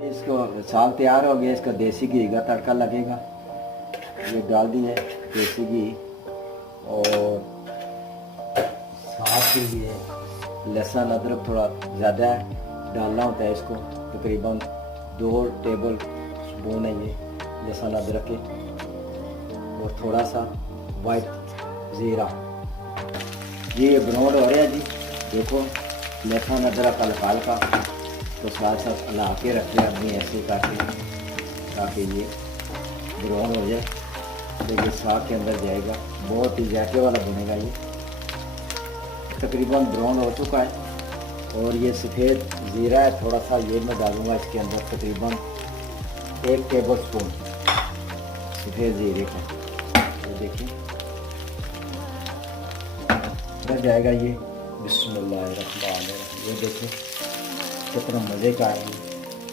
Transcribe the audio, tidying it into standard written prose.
इसको साग तैयार हो गया, इसका देसी घी का तड़का लगेगा। ये डाल दिए देसी घी, और साग के लिए लहसुन अदरक थोड़ा ज़्यादा डालना होता है। इसको तकरीबन 2 टेबल स्पून है ये लहसुन अदरक के, और थोड़ा सा वाइट ज़ीरा। ये ब्राउन हो रहा है जी, देखो लहसुन अदरक हल्का हल्का, तो साथ साथ हिला के रखे आदमी ऐसे करके, ताकि ये ब्राउन हो जाए। तो ये साग के अंदर जाएगा, बहुत ही जायके वाला बनेगा ये। तकरीबन ब्राउन हो चुका है, और ये सफ़ेद ज़ीरा है थोड़ा सा, ये मैं डालूँगा इसके अंदर तकरीबन 1 टेबल स्पून सफ़ेद ज़ीरे का। ये देखिए बन जाएगा ये। बिस्मिल्लाहिर्रहमानिर्रहीम। ये देखिए कितना मज़े का है।